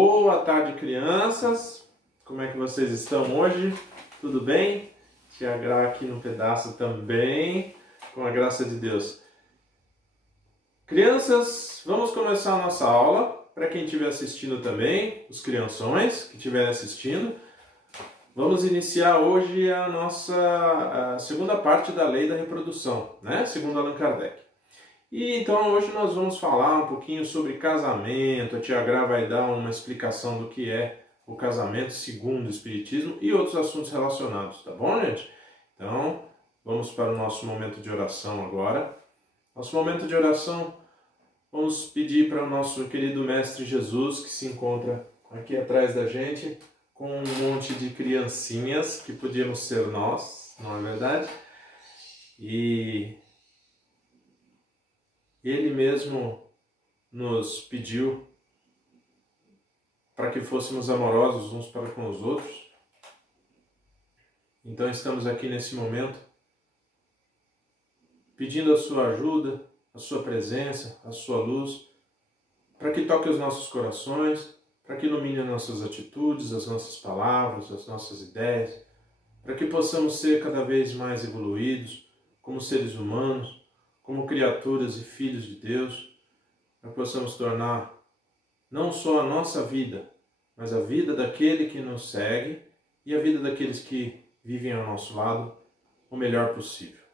Boa tarde, crianças! Como é que vocês estão hoje? Tudo bem? Tia Gra aqui no pedaço também, com a graça de Deus. Crianças, vamos começar a nossa aula. Para quem estiver assistindo também, os crianções que estiverem assistindo, vamos iniciar hoje a segunda parte da lei da reprodução, né? Segundo Allan Kardec. E então hoje nós vamos falar um pouquinho sobre casamento. A tia Gra vai dar uma explicação do que é o casamento segundo o Espiritismo e outros assuntos relacionados, tá bom, gente? Então, vamos para o nosso momento de oração agora. Nosso momento de oração, vamos pedir para o nosso querido Mestre Jesus, que se encontra aqui atrás da gente, com um monte de criancinhas, que podíamos ser nós, não é verdade? E Ele mesmo nos pediu para que fôssemos amorosos uns para com os outros. Então estamos aqui nesse momento pedindo a sua ajuda, a sua presença, a sua luz, para que toque os nossos corações, para que ilumine as nossas atitudes, as nossas palavras, as nossas ideias, para que possamos ser cada vez mais evoluídos como seres humanos, como criaturas e filhos de Deus, para que possamos tornar não só a nossa vida, mas a vida daquele que nos segue e a vida daqueles que vivem ao nosso lado o melhor possível.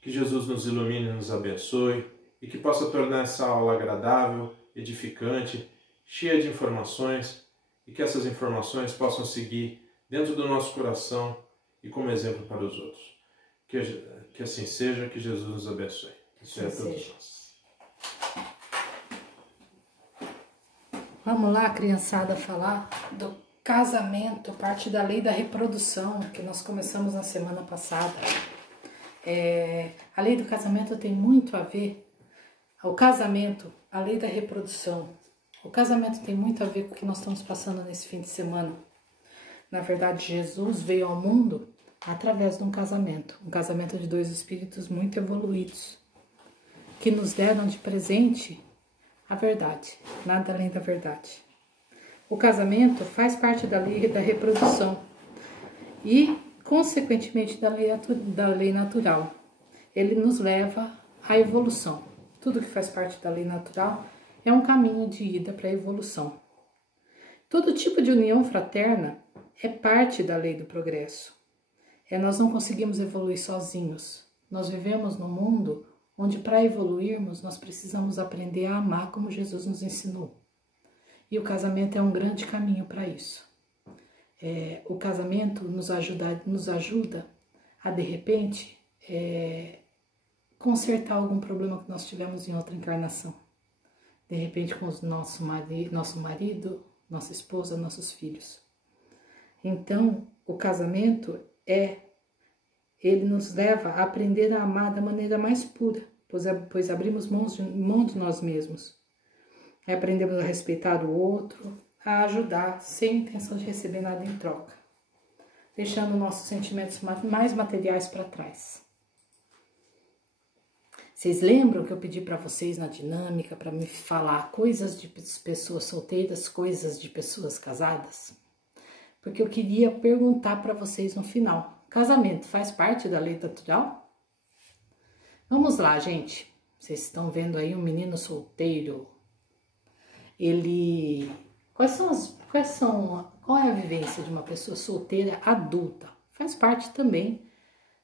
Que Jesus nos ilumine e nos abençoe e que possa tornar essa aula agradável, edificante, cheia de informações e que essas informações possam seguir dentro do nosso coração e como exemplo para os outros. Que assim seja, que Jesus nos abençoe. Isso é a todos nós. Vamos lá, criançada, falar do casamento, parte da lei da reprodução, que nós começamos na semana passada. A lei do casamento tem muito a ver, o casamento, a lei da reprodução. O casamento tem muito a ver com o que nós estamos passando nesse fim de semana. Na verdade, Jesus veio ao mundo através de um casamento de dois espíritos muito evoluídos, que nos deram de presente a verdade, nada além da verdade. O casamento faz parte da lei da reprodução e, consequentemente, da lei natural. Ele nos leva à evolução. Tudo que faz parte da lei natural é um caminho de ida para a evolução. Todo tipo de união fraterna é parte da lei do progresso. Nós não conseguimos evoluir sozinhos. Nós vivemos num mundo onde, para evoluirmos, nós precisamos aprender a amar como Jesus nos ensinou. E o casamento é um grande caminho para isso. O casamento nos ajuda a, de repente, consertar algum problema que nós tivemos em outra encarnação. De repente, com o nosso marido, nossa esposa, nossos filhos. Então, o casamento ele nos leva a aprender a amar da maneira mais pura, pois abrimos mão de nós mesmos. Aprendemos a respeitar o outro, a ajudar, sem intenção de receber nada em troca, deixando nossos sentimentos mais materiais para trás. Vocês lembram que eu pedi para vocês na dinâmica para me falar coisas de pessoas solteiras, coisas de pessoas casadas? Porque eu queria perguntar para vocês no final: casamento faz parte da lei natural? Vamos lá, gente. Vocês estão vendo aí um menino solteiro. Qual é a vivência de uma pessoa solteira adulta? Faz parte também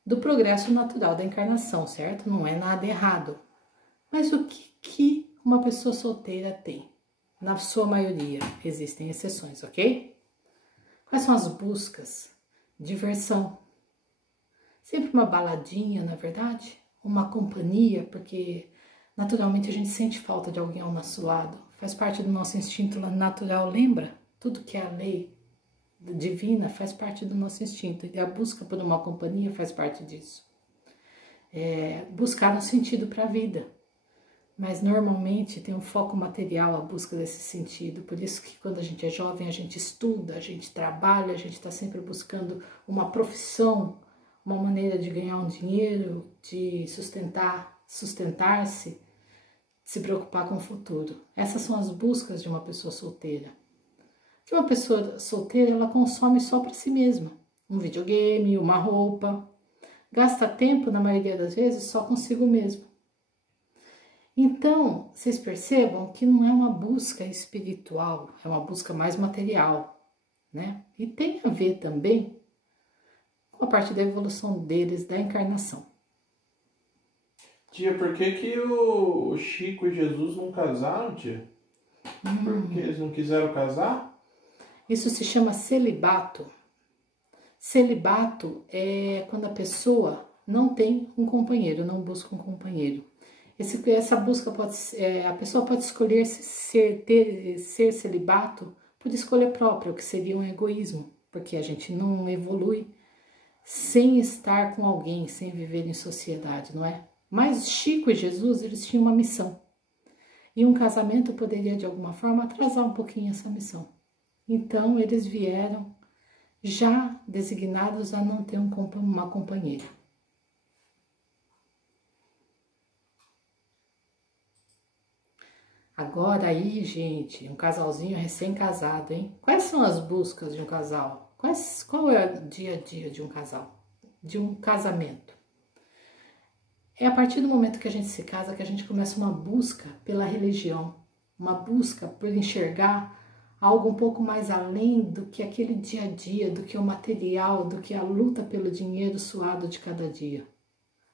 do progresso natural da encarnação, certo? Não é nada errado. Mas o que uma pessoa solteira tem? Na sua maioria, existem exceções, ok? Quais são as buscas? Diversão. Sempre uma baladinha, não é verdade? Uma companhia, porque naturalmente a gente sente falta de alguém ao nosso lado. Faz parte do nosso instinto natural, lembra? Tudo que é a lei divina faz parte do nosso instinto. E a busca por uma companhia faz parte disso. Buscar um sentido para a vida. Mas normalmente tem um foco material a busca desse sentido. Por isso que quando a gente é jovem, a gente estuda, a gente trabalha, a gente está sempre buscando uma profissão, uma maneira de ganhar um dinheiro, de sustentar-se, se preocupar com o futuro. Essas são as buscas de uma pessoa solteira. Que uma pessoa solteira, ela consome só para si mesma. Um videogame, uma roupa. Gasta tempo, na maioria das vezes, só consigo mesmo. Então, vocês percebam que não é uma busca espiritual, é uma busca mais material, né? E tem a ver também com a parte da evolução deles, da encarnação. Tia, por que o Chico e Jesus não casaram, tia? Porque eles não quiseram casar? Isso se chama celibato. Celibato é quando a pessoa não tem um companheiro, não busca um companheiro. Essa busca pode a pessoa pode escolher ser celibato por escolha própria, o que seria um egoísmo, porque a gente não evolui sem estar com alguém, sem viver em sociedade, não é? Mas Chico e Jesus, eles tinham uma missão. E um casamento poderia, de alguma forma, atrasar um pouquinho essa missão. Então, eles vieram já designados a não ter uma companheira. Agora aí, gente, um casalzinho recém-casado, hein? Quais são as buscas de um casal? Qual é o dia a dia de um casal? De um casamento? É a partir do momento que a gente se casa que a gente começa uma busca pela religião, uma busca por enxergar algo um pouco mais além do que aquele dia a dia, do que o material, do que a luta pelo dinheiro suado de cada dia.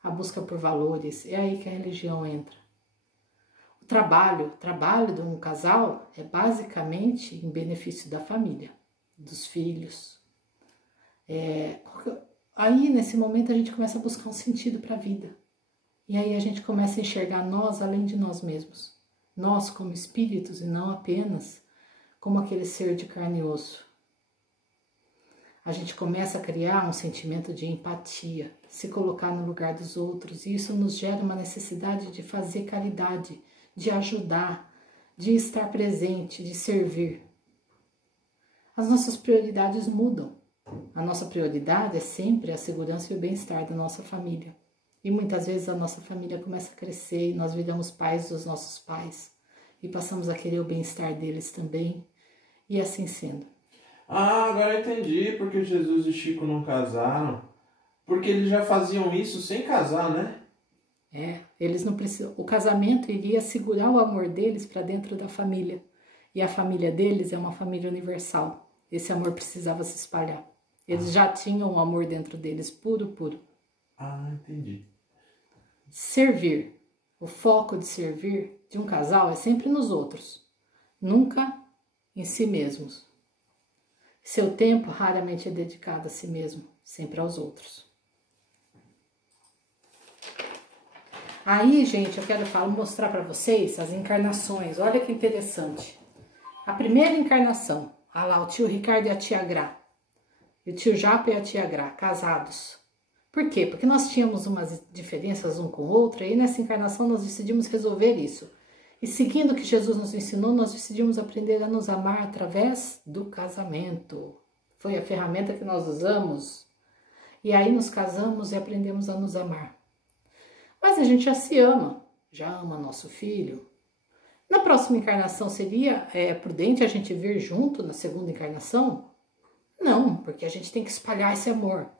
A busca por valores, é aí que a religião entra. O trabalho de um casal é basicamente em benefício da família, dos filhos. Aí, nesse momento, a gente começa a buscar um sentido para a vida. E aí a gente começa a enxergar nós além de nós mesmos. Nós como espíritos e não apenas como aquele ser de carne e osso. A gente começa a criar um sentimento de empatia, se colocar no lugar dos outros, e isso nos gera uma necessidade de fazer caridade, de ajudar, de estar presente, de servir. As nossas prioridades mudam. A nossa prioridade é sempre a segurança e o bem-estar da nossa família. E muitas vezes a nossa família começa a crescer e nós viramos pais dos nossos pais. E passamos a querer o bem-estar deles também. E assim sendo. Ah, agora eu entendi porque Jesus e Chico não casaram. Porque eles já faziam isso sem casar, né? Eles não precisam. O casamento iria segurar o amor deles para dentro da família. E a família deles é uma família universal. Esse amor precisava se espalhar. Eles já tinham o amor dentro deles, puro, puro. Ah, entendi. Servir. O foco de servir de um casal é sempre nos outros. Nunca em si mesmos. Seu tempo raramente é dedicado a si mesmo, sempre aos outros. Aí, gente, eu quero mostrar para vocês as encarnações. Olha que interessante. A primeira encarnação, lá o tio Ricardo e a tia Gra. E o tio Japa e a tia Gra, casados. Por quê? Porque nós tínhamos umas diferenças um com o outro, e nessa encarnação nós decidimos resolver isso. E seguindo o que Jesus nos ensinou, nós decidimos aprender a nos amar através do casamento. Foi a ferramenta que nós usamos. E aí nos casamos e aprendemos a nos amar. Mas a gente já se ama, já ama nosso filho. Na próxima encarnação seria prudente a gente vir junto na segunda encarnação? Não, porque a gente tem que espalhar esse amor.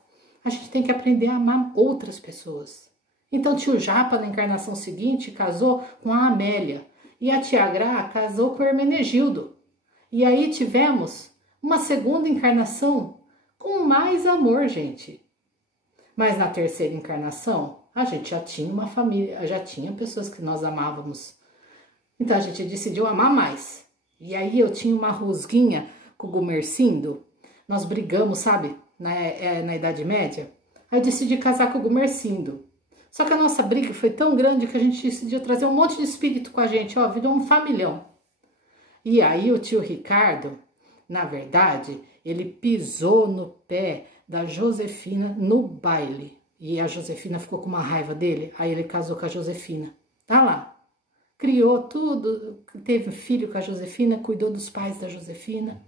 A gente tem que aprender a amar outras pessoas. Então tio Japa na encarnação seguinte casou com a Amélia e a tia Gra casou com o Hermenegildo. E aí tivemos uma segunda encarnação com mais amor, gente. Mas na terceira encarnação a gente já tinha uma família, já tinha pessoas que nós amávamos. Então a gente decidiu amar mais. E aí eu tinha uma rusguinha com o Gumercindo. Nós brigamos, sabe, na Idade Média. Aí eu decidi casar com o Gumercindo. Só que a nossa briga foi tão grande que a gente decidiu trazer um monte de espírito com a gente, ó, virou um familhão. E aí o tio Ricardo, na verdade, ele pisou no pé da Josefina no baile. E a Josefina ficou com uma raiva dele, aí ele casou com a Josefina. Tá lá. Criou tudo, teve filho com a Josefina, cuidou dos pais da Josefina.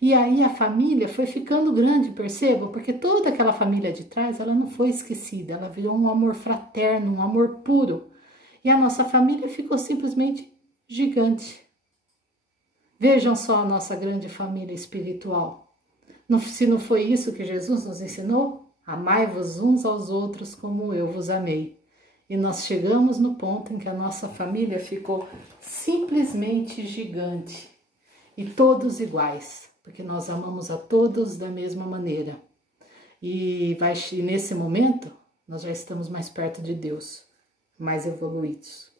E aí a família foi ficando grande, percebam? Porque toda aquela família de trás, ela não foi esquecida, ela virou um amor fraterno, um amor puro. E a nossa família ficou simplesmente gigante. Vejam só a nossa grande família espiritual. Se não foi isso que Jesus nos ensinou, amai-vos uns aos outros como eu vos amei. E nós chegamos no ponto em que a nossa família ficou simplesmente gigante. E todos iguais, porque nós amamos a todos da mesma maneira. E nesse momento, nós já estamos mais perto de Deus, mais evoluídos.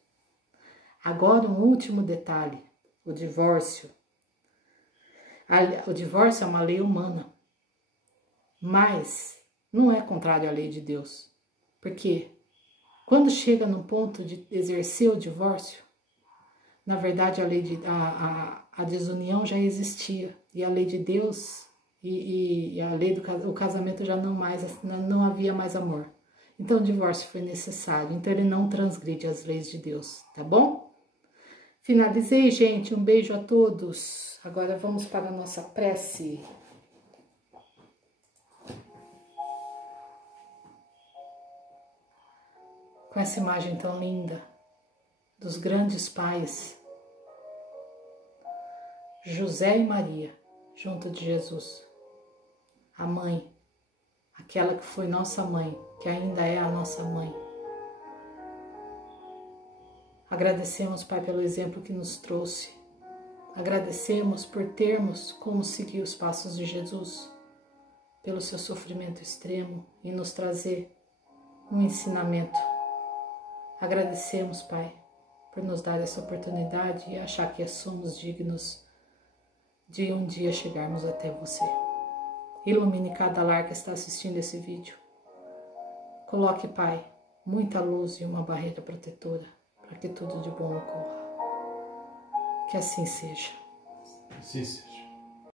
Agora, um último detalhe, o divórcio. O divórcio é uma lei humana, mas não é contrário à lei de Deus. Porque quando chega no ponto de exercer o divórcio, na verdade a desunião já existia. E a lei de Deus e a lei do casamento já não havia mais amor. Então o divórcio foi necessário. Então ele não transgride as leis de Deus, tá bom? Finalizei, gente. Um beijo a todos. Agora vamos para a nossa prece. Com essa imagem tão linda dos grandes pais, José e Maria, junto de Jesus. A mãe, aquela que foi nossa mãe, que ainda é a nossa mãe. Agradecemos, Pai, pelo exemplo que nos trouxe. Agradecemos por termos como seguir os passos de Jesus, pelo seu sofrimento extremo e nos trazer um ensinamento. Agradecemos, Pai, por nos dar essa oportunidade e achar que somos dignos de um dia chegarmos até você. Ilumine cada lar que está assistindo esse vídeo. Coloque, Pai, muita luz e uma barreira protetora para que tudo de bom ocorra. Que assim seja. Sim, sim.